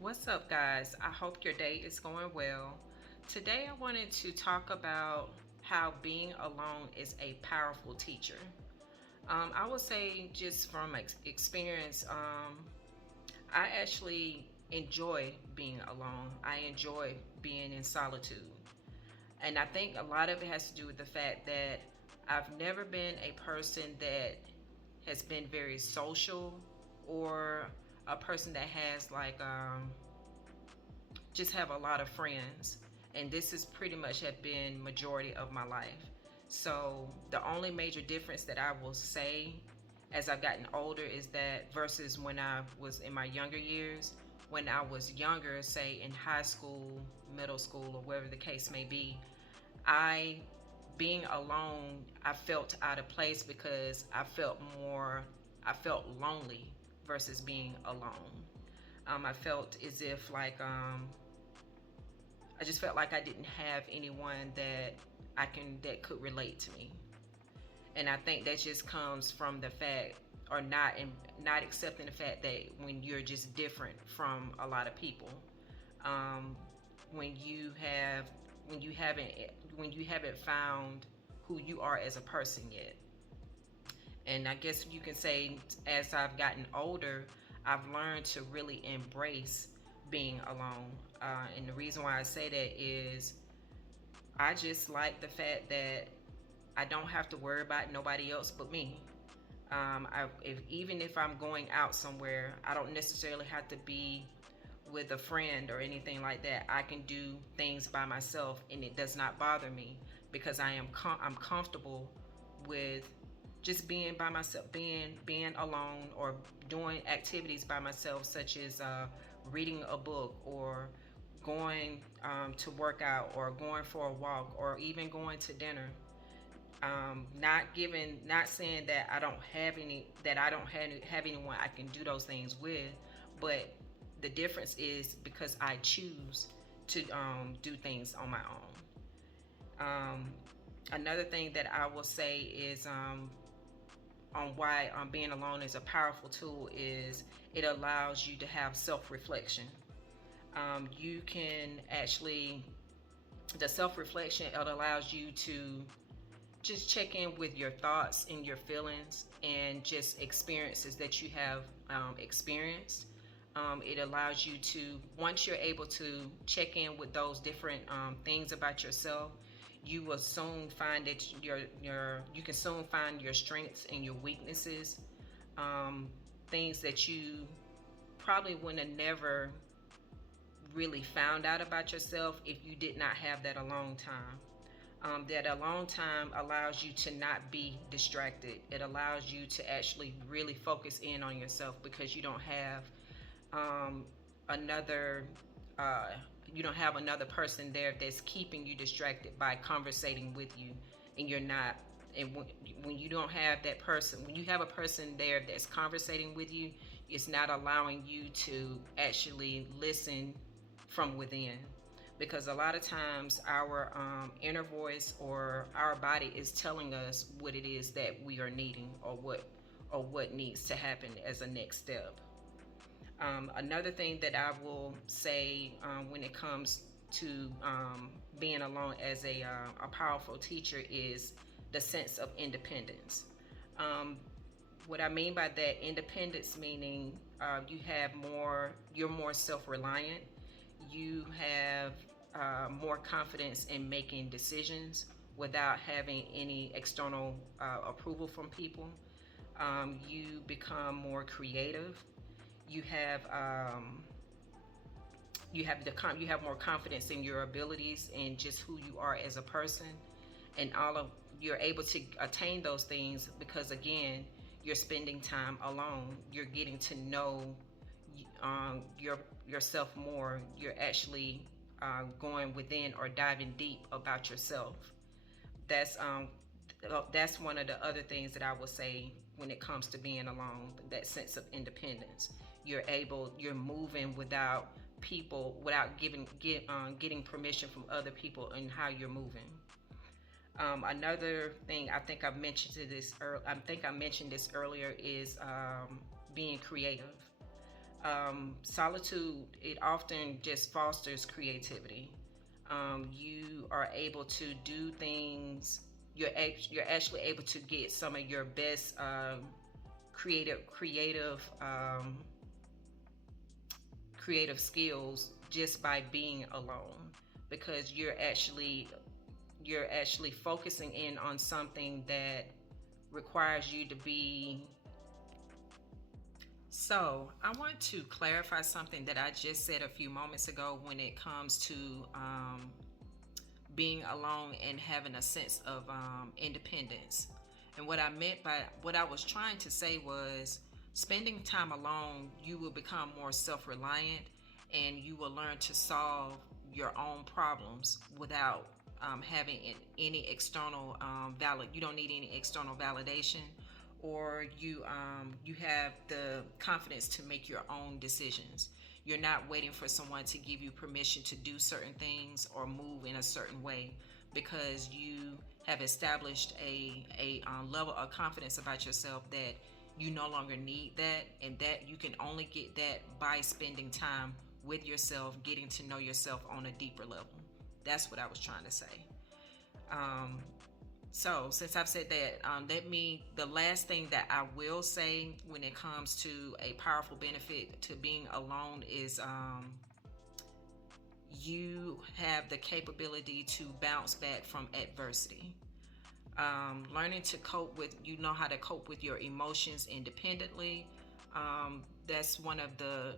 What's up, guys? I hope your day is going well. Today, I wanted to talk about how being alone is a powerful teacher. I would say, just from experience, I actually enjoy being alone. I enjoy being in solitude. And I think a lot of it has to do with the fact that I've never been a person that has been very social or a person that has just have a lot of friends, and this is pretty much have been majority of my life. So the only major difference that I will say as I've gotten older is that versus when I was in my younger years, when I was younger, say in high school, middle school, or wherever the case may be, I being alone, I felt out of place because I felt lonely versus being alone. I felt as if I just felt like I didn't have anyone that could relate to me. And I think that just comes from the fact or not accepting the fact that when you're just different from a lot of people, um, when you have when you haven't found who you are as a person yet. And I guess you can say, as I've gotten older, I've learned to really embrace being alone. And the reason why I say that is I just like the fact that I don't have to worry about nobody else but me. Even if I'm going out somewhere, I don't necessarily have to be with a friend or anything like that. I can do things by myself, and it does not bother me because I'm comfortable with just being by myself, being alone, or doing activities by myself, such as reading a book or going to work out or going for a walk or even going to dinner. Not saying that I don't have anyone I can do those things with, but the difference is because I choose to do things on my own. Another thing that I will say is on why being alone is a powerful tool is it allows you to have self-reflection. You can actually the self-reflection, it allows you to just check in with your thoughts and your feelings and just experiences that you have experienced. It allows you to, once you're able to check in with those different things about yourself, you will soon find that you can soon find your strengths and your weaknesses, um, things that you probably would have never really found out about yourself if you did not have that alone time. That alone time allows you to not be distracted. It allows you to actually really focus in on yourself because um, another uh, you don't have another person there that's keeping you distracted by conversating with you, and you're not. And when you don't have that person, when you have a person there that's conversating with you, it's not allowing you to actually listen from within, because a lot of times our inner voice or our body is telling us what it is that we are needing, or what needs to happen as a next step. Another thing that I will say when it comes to being alone as a powerful teacher is the sense of independence. Um, what I mean by that, independence meaning you're more self-reliant. You have more confidence in making decisions without having any external approval from people. You become more creative. You have you have more confidence in your abilities and just who you are as a person, and all of you're able to attain those things because again you're spending time alone. You're getting to know yourself more. You're actually going within or diving deep about yourself. That's that's one of the other things that I will say when it comes to being alone. That sense of independence. You're moving without getting permission from other people and how you're moving. Another thing I think I mentioned this earlier is being creative. Solitude, it often just fosters creativity. You are able to do things. You're actually able to get some of your best creative creative skills just by being alone, because you're actually focusing in on something that requires you to be. So, I want to clarify something that I just said a few moments ago when it comes to being alone and having a sense of independence. And what I was trying to say was, spending time alone, you will become more self reliant, and you will learn to solve your own problems without having any external you don't need any external validation, or you have the confidence to make your own decisions. You're not waiting for someone to give you permission to do certain things or move in a certain way, because you have established a level of confidence about yourself that you no longer need that, and that you can only get that by spending time with yourself, getting to know yourself on a deeper level. That's what I was trying to say. Um, so, since I've said that, the last thing that I will say when it comes to a powerful benefit to being alone is you have the capability to bounce back from adversity. Learning to you know how to cope with your emotions independently. That's one of the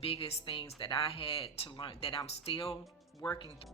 biggest things that I had to learn, that I'm still working through.